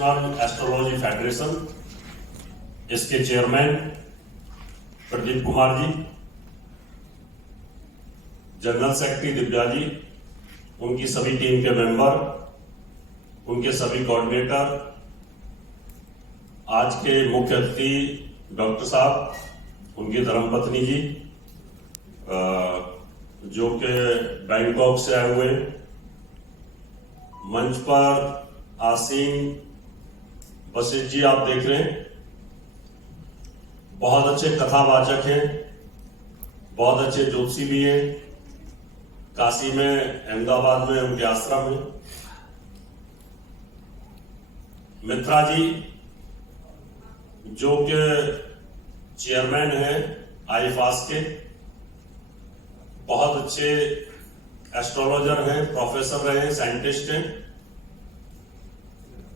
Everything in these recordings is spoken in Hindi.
इंटरनेशनल एस्ट्रोलॉजी फेडरेशन, इसके chairman Pradeep Kumar ji, general secretary Divya ji, उनकी सभी टीम के मेंबर, उनके सभी कोऑर्डिनेटर, आज के मुख्य अतिथि डॉक्टर साहब, उनकी धर्मपत्नी जी जो कि बैंकॉक से आए हुए, मंच पर आसीन वशिष्ठ जी आप देख रहे हैं, बहुत अच्छे कथावाचक हैं, बहुत अच्छे ज्योतिषी भी हैं। काशी में, अहमदाबाद में उनके आश्रम है। मित्रा जी जो कि चेयरमैन है आईफास के, बहुत अच्छे एस्ट्रोलॉजर हैं, प्रोफेसर रहे हैं, साइंटिस्ट हैं,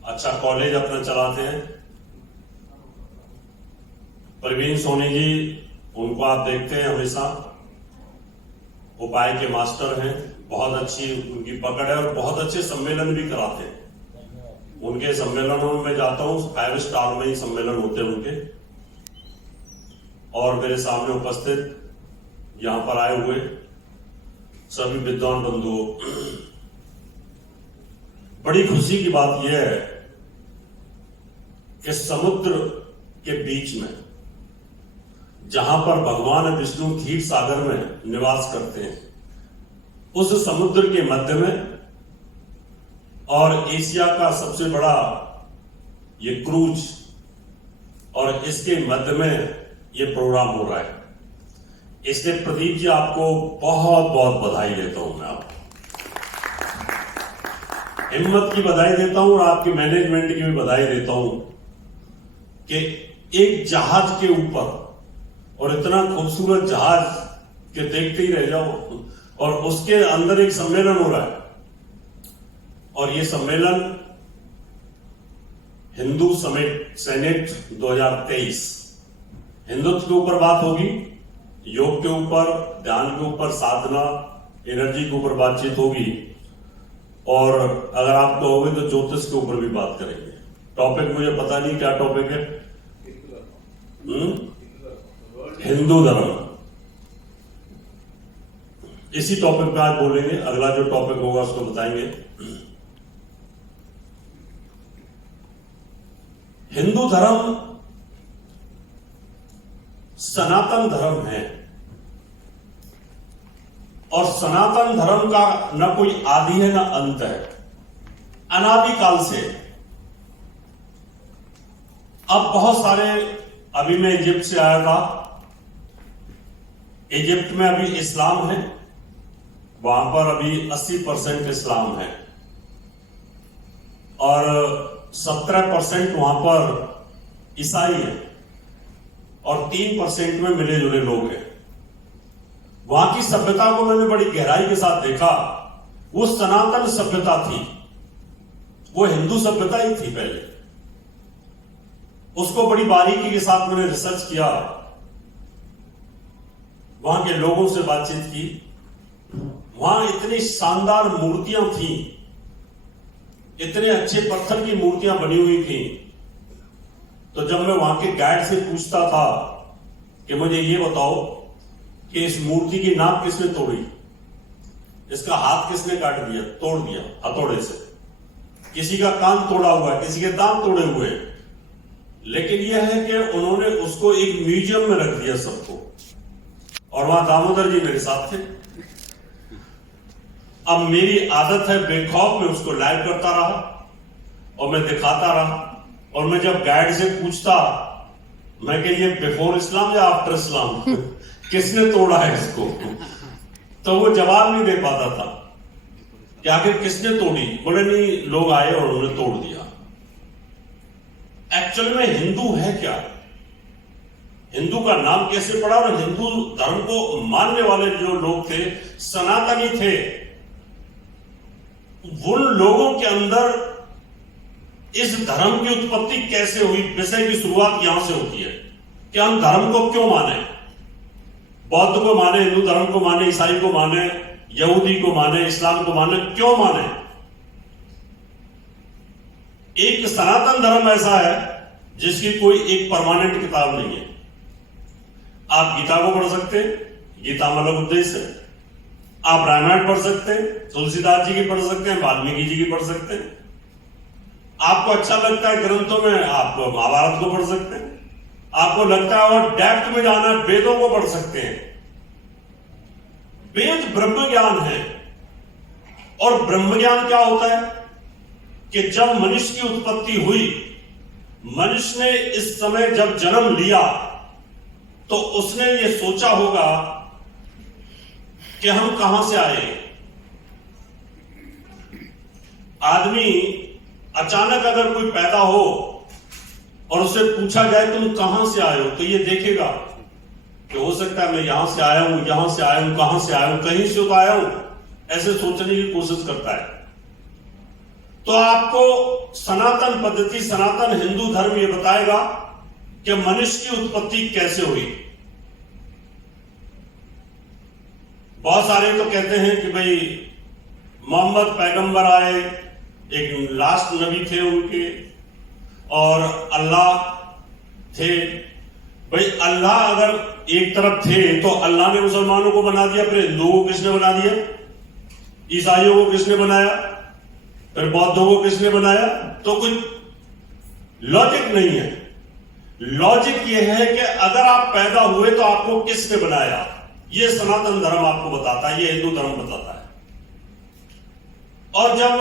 अच्छा कॉलेज अपना चलाते हैं। प्रवीण सोनी जी, उनको आप देखते हैं हमेशा, उपाय के मास्टर हैं, बहुत अच्छी उनकी पकड़ है और बहुत अच्छे सम्मेलन भी कराते हैं। उनके सम्मेलनों में मैं जाता हूं, 5 स्टार में ही सम्मेलन होते हैं उनके। और मेरे सामने उपस्थित यहां पर आए हुए सभी विद्वान बंधुओं, बड़ी खुशी की बात यह है कि समुद्र के बीच में, जहां पर भगवान विष्णु क्षीर सागर में निवास करते हैं, उस समुद्र के मध्य में और एशिया का सबसे बड़ा ये क्रूज, और इसके मध्य में ये प्रोग्राम हो रहा है। इसलिए प्रदीप जी आपको बहुत बहुत बधाई देता हूं मैं, आपको हिम्मत की बधाई देता हूं और आपके मैनेजमेंट की भी बधाई देता हूं कि एक जहाज के ऊपर, और इतना खूबसूरत जहाज के देखते ही रह जाओ, और उसके अंदर एक सम्मेलन हो रहा है। और ये सम्मेलन हिंदू सेनेट 2023, हिंदुत्व के ऊपर बात होगी, योग के ऊपर, ध्यान के ऊपर, साधना, एनर्जी के ऊपर बातचीत होगी, और अगर आप कहोगे तो ज्योतिष के ऊपर भी बात करेंगे। टॉपिक मुझे पता नहीं क्या टॉपिक है, हिंदू धर्म, इसी टॉपिक पे आज बोलेंगे। अगला जो टॉपिक होगा उसको बताएंगे। हिंदू धर्म सनातन धर्म है, और सनातन धर्म का न कोई आदि है न अंत है, अनादिकाल से। अब बहुत सारे, अभी मैं इजिप्ट से आया था, इजिप्ट में अभी इस्लाम है, वहां पर अभी 80% इस्लाम है, और 17% वहां पर ईसाई है, और 3% में मिले जुले लोग हैं। वहां की सभ्यता को मैंने बड़ी गहराई के साथ देखा। वो सनातन सभ्यता थी, वो हिंदू सभ्यता ही थी पहले। उसको बड़ी बारीकी के साथ मैंने रिसर्च किया, वहां के लोगों से बातचीत की। वहां इतनी शानदार मूर्तियां थी, इतने अच्छे पत्थर की मूर्तियां बनी हुई थी। तो जब मैं वहां के गाइड से पूछता था कि मुझे ये बताओ कि इस मूर्ति की नाक किसने तोड़ी, इसका हाथ किसने काट दिया, तोड़ दिया हथौड़े से, किसी का कान तोड़ा हुआ है, किसी के दांत तोड़े हुए हैं, लेकिन यह है कि उन्होंने उसको एक म्यूजियम में रख दिया सबको। और वहां दामोदर जी मेरे साथ थे। अब मेरी आदत है बेखौफ में उसको लाइव करता रहा और मैं दिखाता रहा, और मैं जब गाइड से पूछता, मैं कि ये बिफोर इस्लाम या आफ्टर इस्लाम, किसने तोड़ा है इसको, तो वो जवाब नहीं दे पाता था कि आखिर किसने तोड़ी। बोले नहीं, लोग आए और उन्होंने तोड़ दिया। एक्चुअली में हिंदू है क्या, हिंदू का नाम कैसे पड़ा, और हिंदू धर्म को मानने वाले जो लोग थे, सनातनी थे, उन लोगों के अंदर इस धर्म की उत्पत्ति कैसे हुई, विषय की शुरुआत यहां से होती है कि हम धर्म को क्यों माने, बौद्ध को माने, हिंदू धर्म को माने, ईसाई को माने, यहूदी को माने, इस्लाम को माने, क्यों माने। एक सनातन धर्म ऐसा है जिसकी कोई एक परमानेंट किताब नहीं है। आप गीता को पढ़ सकते हैं, गीता में अलग उद्देश्य है। आप रामायण पढ़ सकते हैं, तुलसीदास जी की पढ़ सकते हैं, वाल्मीकि जी की पढ़ सकते हैं। आपको अच्छा लगता है ग्रंथों में, आप महाभारत को पढ़ सकते हैं। आपको लगता है और डेप्थ में जाना है, वेदों को पढ़ सकते हैं। वेद ब्रह्म ज्ञान है। और ब्रह्म ज्ञान क्या होता है कि जब मनुष्य की उत्पत्ति हुई, मनुष्य ने इस समय जब जन्म लिया तो उसने ये सोचा होगा कि हम कहां से आए। आदमी अचानक अगर कोई पैदा हो और उससे पूछा जाए तुम कहां से आए हो, तो ये देखेगा कि हो सकता है मैं यहां से आया हूं, यहां से आया हूं, कहां से आया हूं, कहीं से तो आया हूं, ऐसे सोचने की कोशिश करता है। तो आपको सनातन पद्धति, सनातन हिंदू धर्म ये बताएगा कि मनुष्य की उत्पत्ति कैसे हुई। बहुत सारे तो कहते हैं कि भाई मोहम्मद पैगंबर आए, एक लास्ट नबी थे उनके, और अल्लाह थे। भाई अल्लाह अगर एक तरफ थे तो अल्लाह ने मुसलमानों को बना दिया, फिर हिंदुओं को किसने बना दिया? ईसाइयों को किसने बनाया? फिर बौद्धों को किसने बनाया? तो कुछ लॉजिक नहीं है। लॉजिक यह है कि अगर आप पैदा हुए तो आपको किसने बनाया, यह सनातन धर्म आपको बताता है, यह हिंदू धर्म बताता है। और जब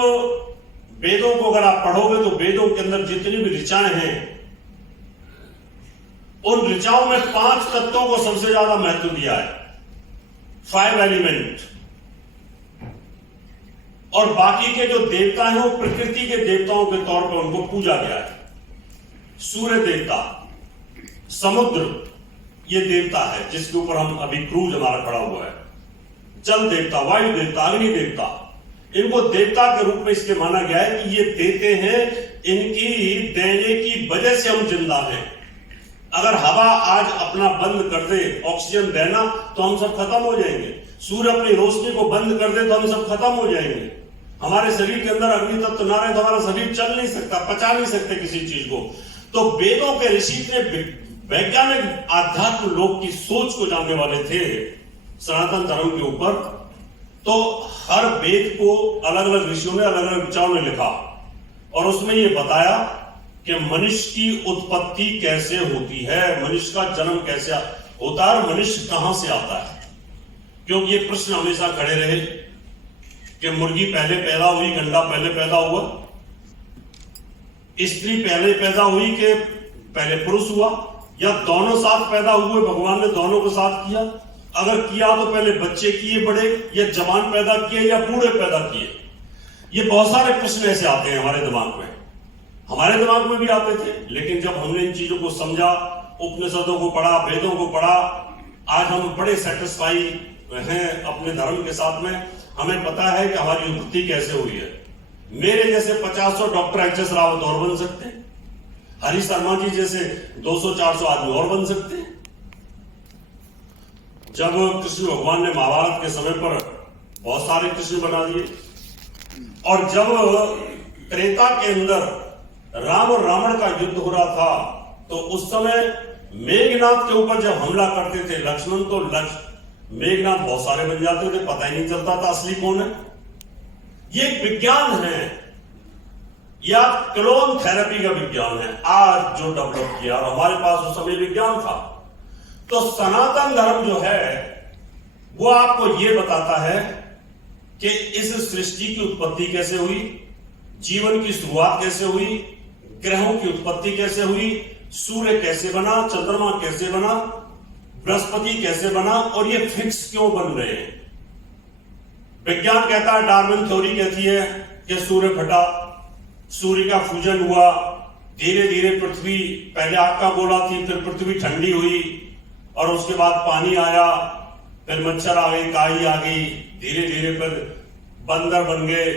वेदों को अगर आप पढ़ोगे तो वेदों के अंदर जितनी भी ऋचाएं हैं, उन ऋचाओं में 5 तत्वों को सबसे ज्यादा महत्व दिया है, 5 एलिमेंट। और बाकी के जो देवता हैं वो प्रकृति के देवताओं के तौर पर उनको पूजा गया है। सूर्य देवता, समुद्र ये देवता है जिसके ऊपर हम अभी क्रूज हमारा खड़ा हुआ है, जल देवता, वायु देवता, अग्नि देवता, इनको देवता के रूप में इसलिए माना गया है कि ये देते हैं, इनकी देने की वजह से हम जिंदा हैं। अगर हवा आज अपना बंद कर दे ऑक्सीजन देना तो हम सब खत्म हो जाएंगे। सूर्य अपनी रोशनी को बंद कर दे तो हम सब खत्म हो जाएंगे। हमारे शरीर के अंदर अग्नि तत्व ना रहे तो हमारा शरीर चल नहीं सकता, पचा नहीं सकते किसी चीज को। तो वेदों के ऋषि इतने वैज्ञानिक आध्यात्म लोग की सोच को जानने वाले थे सनातन धर्म के ऊपर। तो हर वेद को अलग अलग ऋषियों ने, अलग अलग विचारों ने लिखा और उसमें यह बताया कि मनुष्य की उत्पत्ति कैसे होती है, मनुष्य का जन्म कैसे होता है और मनुष्य कहां से आता है। क्योंकि ये प्रश्न हमेशा खड़े रहे कि मुर्गी पहले पैदा हुई, गंडा पहले पैदा हुआ, स्त्री पहले पैदा हुई कि पहले पुरुष हुआ, या दोनों साथ पैदा हुए, भगवान ने दोनों को साथ किया। अगर किया तो पहले बच्चे किए बड़े, या जवान पैदा किए, या बूढ़े पैदा किए। ये बहुत सारे प्रश्न ऐसे आते हैं हमारे दिमाग में, हमारे दिमाग में भी आते थे। लेकिन जब हमने इन चीजों को समझा, उपनिषदों को पढ़ा, वेदों को पढ़ा, आज हम बड़े सेटिस्फाई हैं अपने धर्म के साथ में। हमें पता है कि हमारी उत्पत्ति कैसे हुई है। मेरे जैसे 50 डॉक्टर एच.एस. रावत और बन सकते हैं, हरी शर्मा जी जैसे 200-400 आदमी और बन सकते हैं। जब कृष्ण भगवान ने महाभारत के समय पर बहुत सारे कृष्ण बना दिए, और जब त्रेता के अंदर राम और रावण का युद्ध हो रहा था तो उस समय मेघनाथ के ऊपर जब हमला करते थे लक्ष्मण, तो मेघनाथ बहुत सारे बन जाते थे, पता ही नहीं चलता था असली कौन है। ये विज्ञान है या क्लोन थेरेपी का विज्ञान है आज जो डेवलप किया, और हमारे पास उस समय विज्ञान था। तो सनातन धर्म जो है वो आपको यह बताता है कि इस सृष्टि की उत्पत्ति कैसे हुई, जीवन की शुरुआत कैसे हुई, ग्रहों की उत्पत्ति कैसे हुई, सूर्य कैसे बना, चंद्रमा कैसे बना, बृहस्पति कैसे बना, और ये फिक्स क्यों बन रहे हैं। विज्ञान कहता है, डार्विन थ्योरी कहती है कि सूर्य फटा, सूर्य का फ्यूजन हुआ, धीरे धीरे पृथ्वी पहले आग का गोला थी, फिर पृथ्वी ठंडी हुई, और उसके बाद पानी आया, फिर मच्छर आ गई, काई आ गई, धीरे धीरे फिर बंदर बन गए,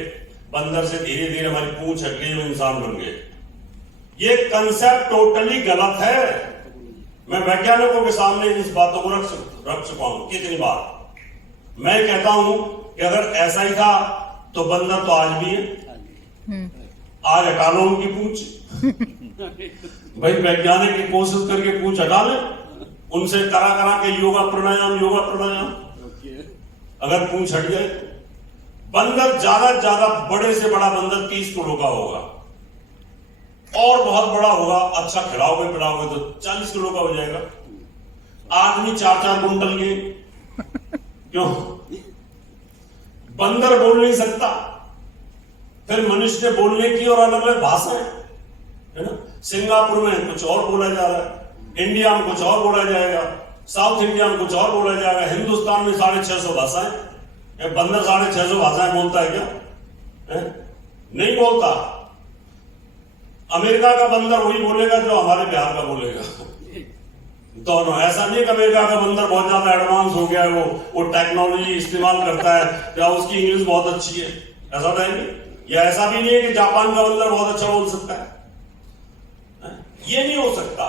बंदर से धीरे धीरे हमारी पूंछ हट गई, इंसान बन गए। ये कंसेप्ट टोटली गलत है। मैं वैज्ञानिकों के सामने इस बातों को रख चुका हूं कितनी बार। मैं कहता हूं कि अगर ऐसा ही था तो बंदर तो आज भी है। आज हटा लो उनकी पूंछ। भाई वैज्ञानिक की कोशिश करके पूंछ हटा ले, उनसे करा करा के योगा प्राणायाम अगर पूंछ हट जाए। बंदर ज्यादा से ज्यादा बड़े से बड़ा बंदर 30 किलो का होगा, और बहुत बड़ा होगा, अच्छा खिलाओगे पिलाओगे तो 40 किलो का हो जाएगा। आदमी 4-4 कुंटल के। क्यों? बंदर बोल नहीं सकता, फिर मनुष्य ने बोलने की और अलग अलग भाषाएं है ना। सिंगापुर में कुछ और बोला जा रहा है, इंडिया में कुछ और बोला जाएगा, साउथ इंडिया में कुछ और बोला जाएगा, हिंदुस्तान में 650 भाषाएं। बंदर 650 भाषाएं बोलता है क्या? नहीं बोलता। अमेरिका का बंदर वही बोलेगा जो हमारे बिहार का बोलेगा। दोनों। ऐसा नहीं कि अमेरिका का बंदर बहुत ज्यादा एडवांस हो गया है, वो टेक्नोलॉजी इस्तेमाल करता है या उसकी इंग्लिश बहुत अच्छी है, ऐसा नहीं। या ऐसा भी नहीं है कि जापान का बंदर बहुत अच्छा बोल सकता है, ये नहीं हो सकता।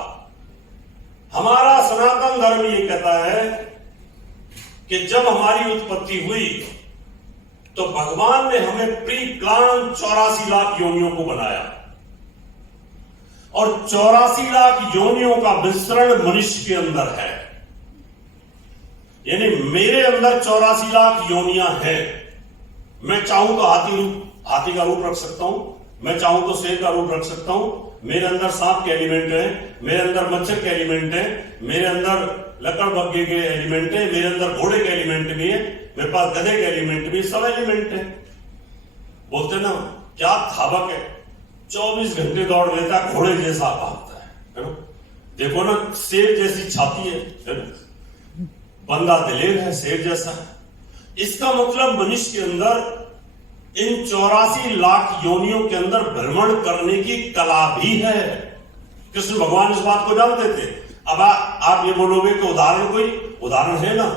हमारा सनातन धर्म ये कहता है कि जब हमारी उत्पत्ति हुई तो भगवान ने हमें प्री प्लान 84 लाख योनियों को बनाया, और 84 लाख योनियों का विस्तरण मनुष्य के अंदर है। यानी मेरे अंदर 84 लाख योनियां हैं। मैं चाहूं तो हाथी का रूप रख सकता हूं, मैं चाहूं तो शेर का रूप रख सकता हूं, मेरे अंदर सांप के एलिमेंट है, मेरे अंदर मच्छर के एलिमेंट है, मेरे अंदर लकड़ बग्गे के एलिमेंट है, मेरे अंदर घोड़े के एलिमेंट भी है, मेरे पास गधे के एलिमेंट भी, सब एलिमेंट है। बोलते ना क्या धावक है, 24 घंटे दौड़ लेता, घोड़े जैसा भागता है ना। देखो ना, शेर जैसी छाती है ना? बंदा दिलेर है, शेर जैसा। इसका मतलब मनुष्य के अंदर इन 84 लाख योनियों के अंदर भ्रमण करने की कला भी है। कृष्ण भगवान इस बात को जानते थे। अब आप ये बोलोगे कि कोई उदाहरण है ना,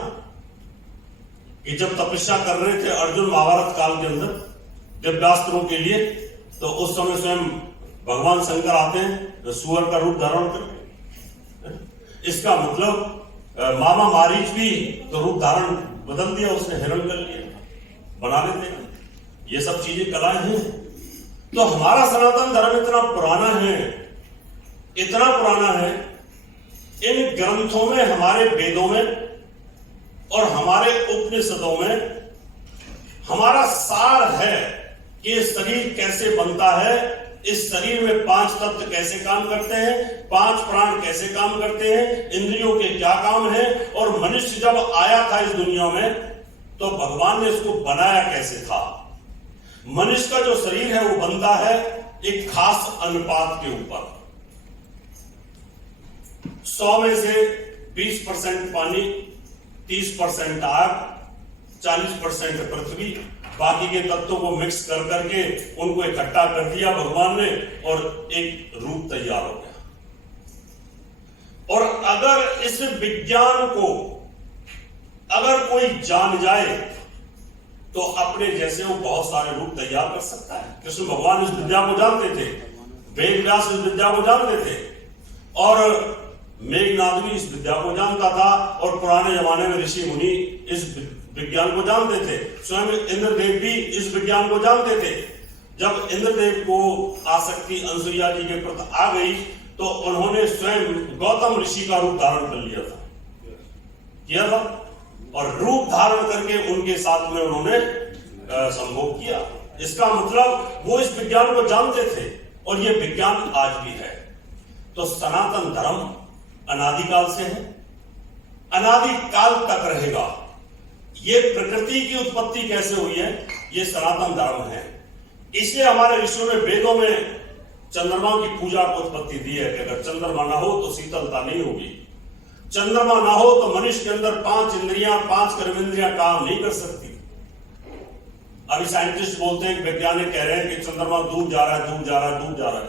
कि जब तपस्या कर रहे थे अर्जुन महाभारत काल के अंदर दिव्यास्त्रों के लिए, तो उस समय स्वयं भगवान शंकर आते हैं सूअर का रूप धारण करके। इसका मतलब मामा मारीच भी तो रूप धारण बदल दिया, उसने हिरण कर लिया, बना लेते हैं। ये सब चीजें कलाएं हैं। तो हमारा सनातन धर्म इतना पुराना है, इतना पुराना है, इन ग्रंथों में, हमारे वेदों में और हमारे उपनिषदों में हमारा सार है कि शरीर कैसे बनता है, इस शरीर में 5 तत्व कैसे काम करते हैं, 5 प्राण कैसे काम करते हैं, इंद्रियों के क्या काम है, और मनुष्य जब आया था इस दुनिया में तो भगवान ने इसको बनाया कैसे था। मनुष्य का जो शरीर है वो बनता है एक खास अनुपात के ऊपर। 100 में से 20% पानी, 30% आग, 40% पृथ्वी, बाकी के तत्वों को मिक्स कर करके उनको इकट्ठा कर दिया भगवान ने, और एक रूप तैयार हो गया। और अगर इस विज्ञान को अगर कोई जान जाए तो अपने जैसे वो बहुत सारे रूप तैयार कर सकता है। कृष्ण भगवान इस विद्या को जानते थे, वेद व्यास इस विद्या को जानते थे, और मेघनाद भी इस विद्या को जानता था, और पुराने जमाने में ऋषि मुनि इस विज्ञान को जानते थे। स्वयं इंद्रदेव भी इस विज्ञान को जानते थे। जब इंद्रदेव को आसक्ति अनसुईया जी के प्रति आ गई तो उन्होंने स्वयं गौतम ऋषि का रूप धारण कर लिया था, और रूप धारण करके उनके साथ में उन्होंने संभोग किया। इसका मतलब वो इस विज्ञान को जानते थे, और ये विज्ञान आज भी है। तो सनातन धर्म अनादिकाल से है, अनादिकाल तक रहेगा। ये प्रकृति की उत्पत्ति कैसे हुई है, ये सनातन धर्म है। इसलिए हमारे ऋषियों ने वेदों में चंद्रमा की पूजा को उत्पत्ति दी है कि अगर चंद्रमा ना हो तो शीतलता नहीं होगी, चंद्रमा ना हो तो मनुष्य के अंदर 5 इंद्रियां, 5 कर्मेंद्रियां काम नहीं कर सकती। अभी साइंटिस्ट बोलते हैं, वैज्ञानिक कह रहे हैं कि चंद्रमा दूर जा रहा है,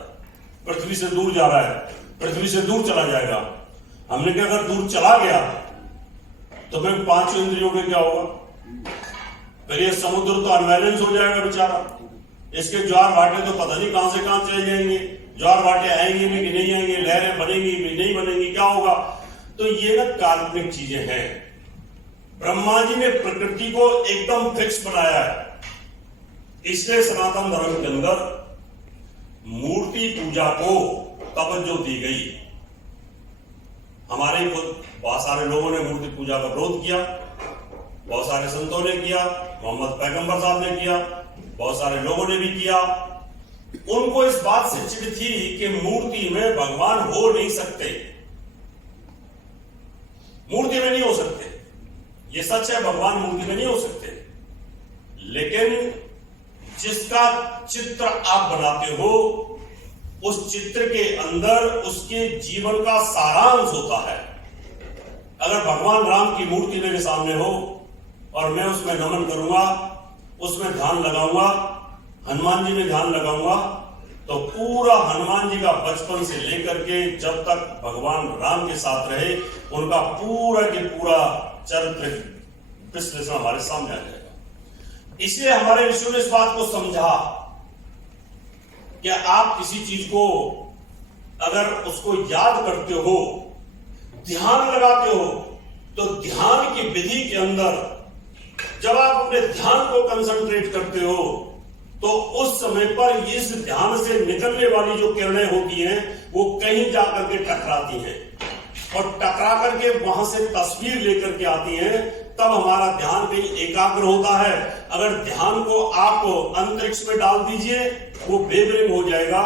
पृथ्वी से दूर जा रहा है, पृथ्वी से दूर चला जाएगा। हमने कहा अगर दूर चला गया तो फिर 5 इंद्रियों के क्या होगा? फिर ये समुद्र तो अनबैलेंस हो जाएगा बेचारा। इसके ज्वार भाटे तो पता नहीं कहां से कहां चले जाएंगे, ज्वार भाटे आएंगे भी कि नहीं आएंगे, लहरें बनेंगी भी नहीं बनेंगी, क्या होगा? तो ये ना काल्पनिक चीजें हैं। ब्रह्मा जी ने प्रकृति को एकदम फिक्स बनाया है। इसलिए सनातन धर्म के अंदर मूर्ति पूजा को तवज्जो दी गई। हमारे बहुत सारे लोगों ने मूर्ति पूजा का विरोध किया, बहुत सारे संतों ने किया, मोहम्मद पैगंबर साहब ने किया, बहुत सारे लोगों ने भी किया। उनको इस बात से चिढ़ थी कि मूर्ति में भगवान हो नहीं सकते, मूर्ति में नहीं हो सकते। ये सच है, भगवान मूर्ति में नहीं हो सकते, लेकिन जिसका चित्र आप बनाते हो उस चित्र के अंदर उसके जीवन का सारांश होता है। अगर भगवान राम की मूर्ति मेरे सामने हो और मैं उसमें नमन करूंगा, उसमें ध्यान लगाऊंगा, हनुमान जी में ध्यान लगाऊंगा, तो पूरा हनुमान जी का बचपन से लेकर के जब तक भगवान राम के साथ रहे उनका पूरा के पूरा चरित्र विश्लेषण हमारे सामने आ जाएगा। इसलिए हमारे ऋषियों ने इस बात को समझा कि आप किसी चीज को अगर उसको याद करते हो, ध्यान लगाते हो, तो ध्यान की विधि के अंदर जब आप अपने ध्यान को कंसंट्रेट करते हो तो उस समय पर इस ध्यान से निकलने वाली जो किरणें होती हैं वो कहीं जाकर के टकराती हैं और टकरा करके वहां से तस्वीर लेकर के आती हैं। तब हमारा ध्यान कहीं एकाग्र होता है। अगर ध्यान को आप अंतरिक्ष में डाल दीजिए वो बेब्रेन हो जाएगा,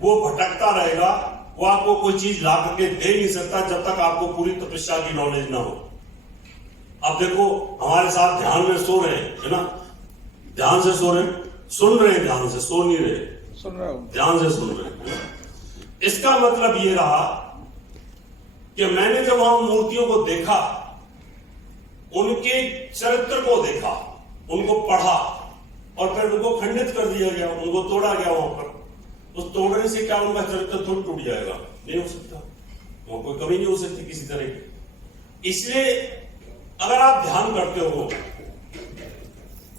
वो भटकता रहेगा, वो आपको कोई चीज ला करके दे नहीं सकता जब तक आपको पूरी तपस्या की नॉलेज ना हो। अब देखो हमारे साथ ध्यान में सो रहे हैं, है ना, ध्यान से सो रहे, सुन रहे, ध्यान से सो नहीं रहे, सुन रहा हूं, ध्यान से सुन रहे। इसका मतलब ये रहा कि मैंने जब वहां मूर्तियों को देखा, उनके चरित्र को देखा, उनको पढ़ा और फिर उनको खंडित कर दिया गया, उनको तोड़ा गया। वहां पर उस तोड़ने से क्या उनका चरित्र थोड़ा टूट जाएगा? नहीं हो सकता, वो कोई कमी नहीं हो सकती किसी तरह की। इसलिए अगर आप ध्यान करते हो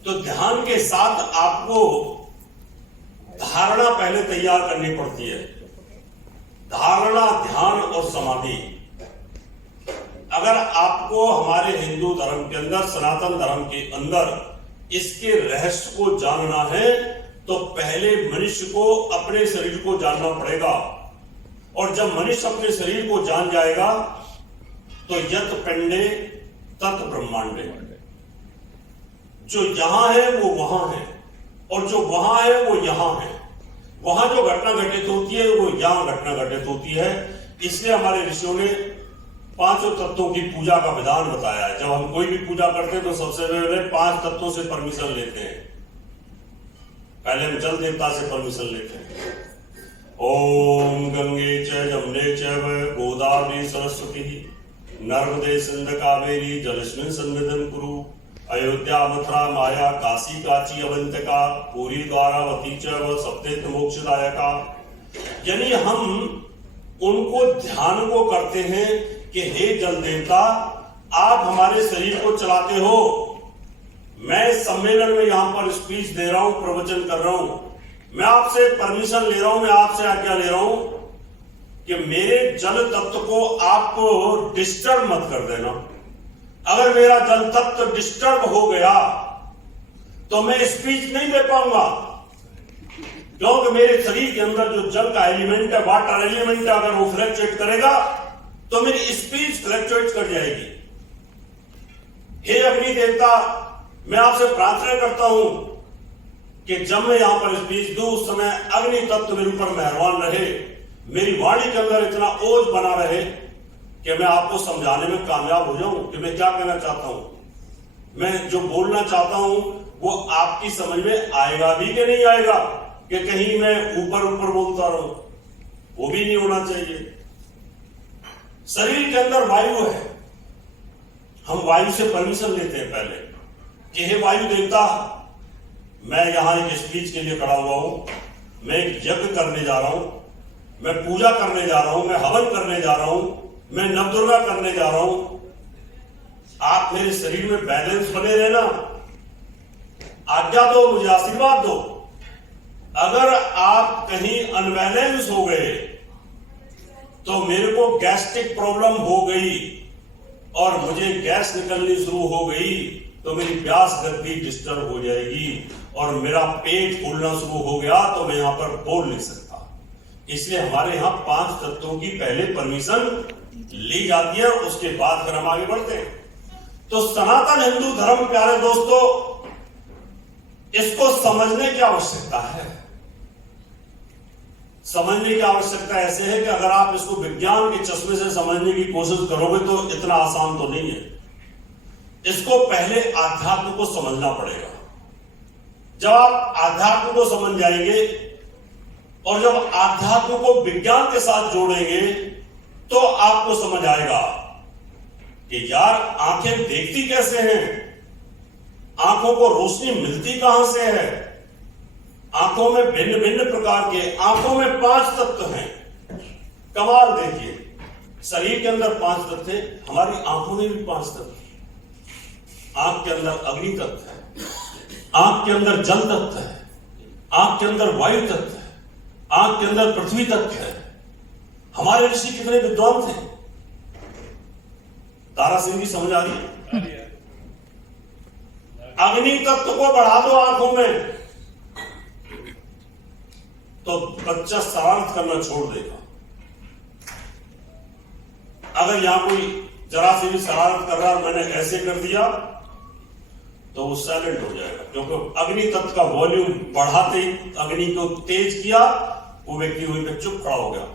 तो ध्यान के साथ आपको धारणा पहले तैयार करनी पड़ती है। धारणा, ध्यान और समाधि। अगर आपको हमारे हिंदू धर्म के अंदर, सनातन धर्म के अंदर इसके रहस्य को जानना है तो पहले मनुष्य को अपने शरीर को जानना पड़ेगा। और जब मनुष्य अपने शरीर को जान जाएगा तो यत पिंडे तत् ब्रह्मांडे, जो यहां है वो वहां है और जो वहां है वो यहां है। वहां जो घटना घटित होती है वो यहां घटना घटित होती है। इसलिए हमारे ऋषियों ने पांचों तत्वों की पूजा का विधान बताया है। जब हम कोई भी पूजा करते हैं तो सबसे पहले 5 तत्वों से परमिशन लेते हैं। पहले हम जल देवता से परमिशन लेते हैं। ओम गंगे च जमुने चैव गोदावरी सरस्वती नर्मदे सिंध कावेरी जलस्मिन् सन्निधिं कुरु। अयोध्या मथुरा माया काशी काची अवंतिका पूरी द्वारावती च सप्तेत मोक्षदायका। यानी हम उनको ध्यान को करते हैं कि हे जल देवता, आप हमारे शरीर को चलाते हो। मैं सम्मेलन में यहां पर स्पीच दे रहा हूं, प्रवचन कर रहा हूं, मैं आपसे परमिशन ले रहा हूं, मैं आपसे आज्ञा ले रहा हूं कि मेरे जल तत्व को आपको डिस्टर्ब मत कर देना। अगर मेरा जल तत्व डिस्टर्ब हो गया तो मैं स्पीच नहीं दे पाऊंगा, क्योंकि मेरे शरीर के अंदर जो जल का एलिमेंट है, वाटर एलिमेंट है, अगर वो फ्लक्चुएट करेगा तो मेरी स्पीच फ्लक्चुएट कर जाएगी। हे अग्नि देवता, मैं आपसे प्रार्थना करता हूं कि जब मैं यहां पर स्पीच दूं उस समय अग्नि तत्व मेरे ऊपर मेहरबान रहे, मेरी वाणी के अंदर इतना ओज बना रहे कि मैं आपको समझाने में कामयाब हो जाऊं कि मैं क्या कहना चाहता हूं। मैं जो बोलना चाहता हूं वो आपकी समझ में आएगा भी कि नहीं आएगा, कि कहीं मैं ऊपर ऊपर बोलता रहूं, वो भी नहीं होना चाहिए। शरीर के अंदर वायु है, हम वायु से परमिशन लेते हैं पहले कि हे वायु देवता, मैं यहां एक स्पीच के लिए खड़ा हुआ हूं, मैं एक यज्ञ करने जा रहा हूं, मैं पूजा करने जा रहा हूं, मैं हवन करने जा रहा हूं, मैं नवदुर्गा करने जा रहा हूं। आप मेरे शरीर में बैलेंस बने रहना, आज्ञा दो, मुझे आशीर्वाद दो। अगर आप कहीं अनबैलेंस हो गए तो मेरे को गैस्ट्रिक प्रॉब्लम हो गई और मुझे गैस निकलनी शुरू हो गई तो मेरी प्यास गति डिस्टर्ब हो जाएगी और मेरा पेट फूलना शुरू हो गया तो मैं यहां पर बोल नहीं सकता। इसलिए हमारे यहां 5 तत्वों की पहले परमिशन ली जाती है, उसके बाद फिर हम आगे बढ़ते हैं। तो सनातन हिंदू धर्म, प्यारे दोस्तों, इसको समझने की आवश्यकता है। समझने की आवश्यकता ऐसे है कि अगर आप इसको विज्ञान के चश्मे से समझने की कोशिश करोगे तो इतना आसान तो नहीं है। इसको पहले आध्यात्म को समझना पड़ेगा। जब आप आध्यात्म को समझ जाएंगे और जब आध्यात्म को विज्ञान के साथ जोड़ेंगे तो आपको समझ आएगा कि यार आंखें देखती कैसे हैं, आंखों को रोशनी मिलती कहां से है, आंखों में भिन्न भिन्न प्रकार के, आंखों में 5 तत्व हैं। कमाल देखिए, शरीर के अंदर 5 तत्व है, हमारी आंखों में भी 5 तत्व है। आंख के अंदर अग्नि तत्व है, आंख के अंदर जल तत्व है, आंख के अंदर वायु तत्व है, आंख के अंदर पृथ्वी तत्व है। हमारे ऋषि कितने विद्वान थे। तारा सिंह जी समझ आ रही है? अग्नि तत्व को बढ़ा दो आंखों में तो बच्चा शरारत करना छोड़ देगा। अगर यहां कोई जरा से भी शरारत कर रहा है, मैंने ऐसे कर दिया तो वो साइलेंट हो जाएगा, क्योंकि अग्नि तत्व का वॉल्यूम बढ़ाते ही अग्नि को तेज किया, वो व्यक्ति वहीं पे चुप खड़ा हो गया।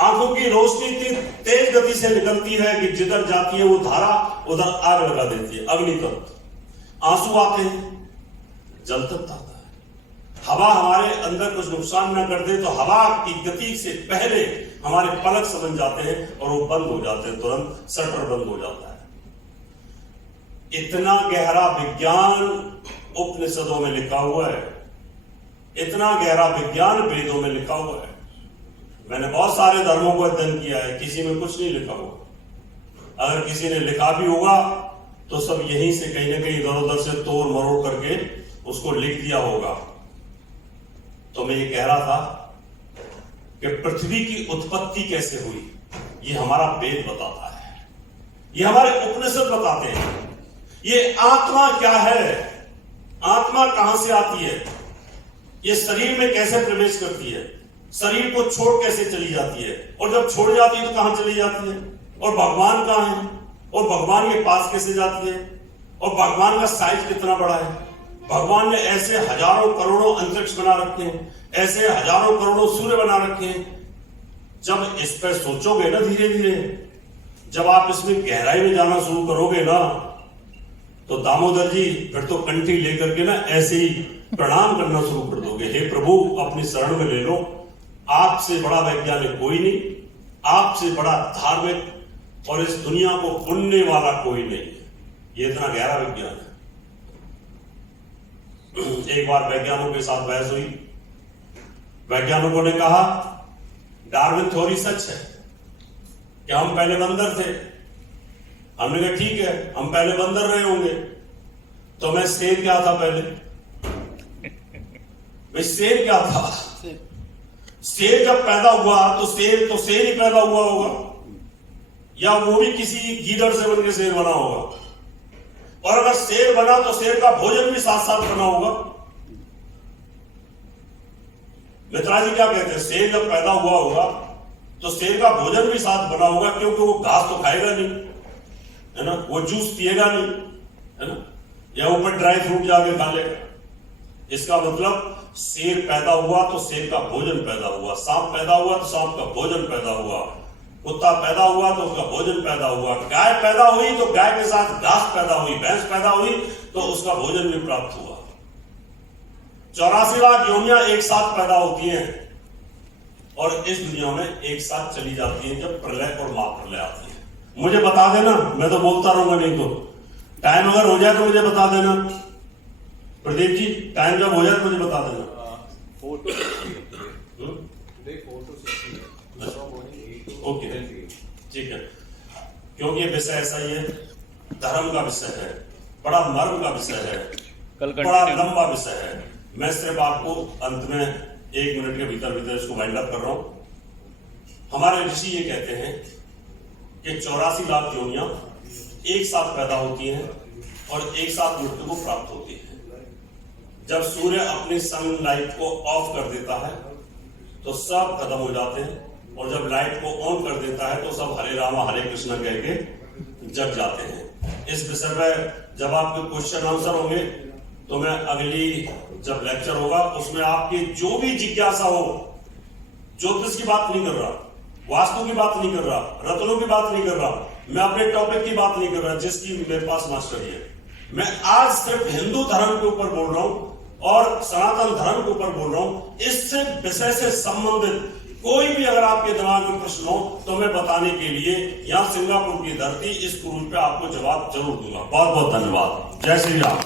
आंखों की रोशनी इतनी तेज गति से निकलती है कि जिधर जाती है वो धारा उधर आग लगा देती है। अग्नि तत्व। आंसू आते हैं, जल तत्व आता है। हवा हमारे अंदर कुछ नुकसान न कर दे तो हवा की गति से पहले हमारे पलक समझ जाते हैं और वो बंद हो जाते हैं, तुरंत शटर बंद हो जाता है। इतना गहरा विज्ञान उपनिषदों में लिखा हुआ है, इतना गहरा विज्ञान वेदों में लिखा हुआ है। मैंने बहुत सारे धर्मों को अध्ययन किया है, किसी में कुछ नहीं लिखा हुआ। अगर किसी ने लिखा भी होगा तो सब यहीं से कहीं ना कहीं इधर उधर से तोड़ मरोड़ करके उसको लिख दिया होगा। तो मैं ये कह रहा था कि पृथ्वी की उत्पत्ति कैसे हुई, ये हमारा वेद बताता है, ये हमारे उपनिषद बताते हैं। ये आत्मा क्या है, आत्मा कहां से आती है, ये शरीर में कैसे प्रवेश करती है, शरीर को छोड़ कैसे चली जाती है, और जब छोड़ जाती है तो कहां चली जाती है, और भगवान कहां है, और भगवान के पास कैसे जाती है, और भगवान का साइज कितना बड़ा है। भगवान ने ऐसे हजारों करोड़ों अंतरिक्ष बना रखे हैं, ऐसे हजारों करोड़ों सूर्य बना रखे हैं। जब इस पर सोचोगे ना धीरे धीरे, जब आप इसमें गहराई में जाना शुरू करोगे ना, तो दामोदर जी फिर तो कंठी लेकर के ना ऐसे ही प्रणाम करना शुरू कर दोगे। हे प्रभु, अपनी शरण में ले लो, आपसे बड़ा वैज्ञानिक कोई नहीं, आपसे बड़ा धार्मिक और इस दुनिया को बुनने वाला कोई नहीं है। ये इतना गहरा विज्ञान है। एक बार वैज्ञानिकों के साथ बहस हुई। वैज्ञानिकों ने कहा डार्विन थ्योरी सच है कि हम पहले बंदर थे। हमने कहा ठीक है, हम पहले बंदर रहे होंगे, तो मैं शेर क्या था पहले? भाई शेर क्या था? शेर जब पैदा हुआ तो शेर ही पैदा हुआ होगा, या वो भी किसी गीदड़ से बनकर शेर बना होगा। और अगर शेर बना तो शेर का भोजन भी साथ साथ बना होगा। मित्राजी क्या कहते हैं? शेर जब पैदा हुआ होगा तो शेर का भोजन भी साथ बना होगा, क्योंकि वो घास तो खाएगा नहीं, है ना, वो जूस पिएगा नहीं, है ना, या ऊपर ड्राई फ्रूट जाके खा लेगा। इसका मतलब शेर पैदा हुआ तो शेर का भोजन पैदा हुआ, सांप पैदा हुआ तो सांप का भोजन पैदा हुआ, कुत्ता पैदा हुआ तो उसका भोजन पैदा हुआ, गाय पैदा हुई तो गाय के साथ घास पैदा हुई, भैंस पैदा हुई तो उसका भोजन भी प्राप्त हुआ। 84 लाख योनियां एक साथ पैदा होती हैं और इस दुनिया में एक साथ चली जाती हैं जब प्रलय और महाप्रलय आती है। मुझे बता देना, मैं तो बोलता रहूंगा, नहीं तो टाइम अगर हो जाए तो मुझे बता देना। प्रदीप जी, टाइम जब हो जाए तो मुझे बता देना। ओके, ठीक है, क्योंकि ये विषय ऐसा ही है, धर्म का विषय है, बड़ा मर्म का विषय है, बड़ा लंबा विषय है। मैं सिर्फ आपको अंत में 1 मिनट के भीतर इसको वाइंड अप कर रहा हूं। हमारे ऋषि ये कहते हैं कि 84 लाख योनियां एक साथ पैदा होती हैं और एक साथ मृत्यु को प्राप्त होती है। जब सूर्य अपनी सनलाइट को ऑफ कर देता है तो सब खत्म हो जाते हैं, और जब लाइट को ऑन कर देता है तो सब हरे राम हरे कृष्ण कह के जग जाते हैं। इस विषय पर जब आपके क्वेश्चन आंसर होंगे तो मैं अगली जब लेक्चर होगा उसमें आपकी जो भी जिज्ञासा हो, ज्योतिष की बात नहीं कर रहा, वास्तु की बात नहीं कर रहा, रत्नों की बात नहीं कर रहा, मैं अपने टॉपिक की बात नहीं कर रहा जिसकी मेरे पास मास्टरी है। मैं आज सिर्फ हिंदू धर्म के ऊपर बोल रहा हूं और सनातन धर्म के ऊपर बोल रहा हूं। इससे विषय से संबंधित कोई भी अगर आपके दिमाग में प्रश्न हो तो मैं बताने के लिए यहां सिंगापुर की धरती इस क्रूज पे आपको जवाब जरूर दूंगा। बहुत बहुत धन्यवाद। जय श्री राम।